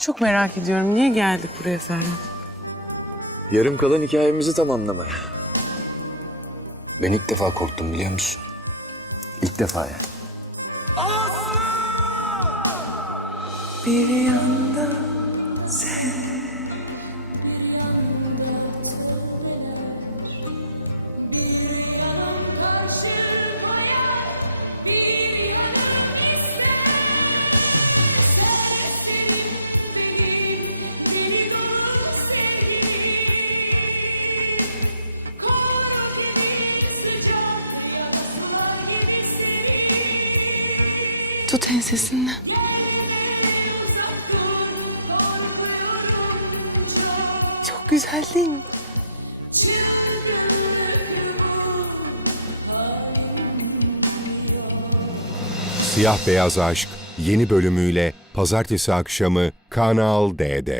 Çok merak ediyorum. Niye geldik buraya Ferhat? Yarım kalan hikayemizi tamamlamaya. Ben ilk defa korktum biliyor musun? İlk defa yani. Bir yanda Tut ensesinden. Çok güzel değil mi? Siyah Beyaz Aşk yeni bölümüyle pazartesi akşamı Kanal D'de.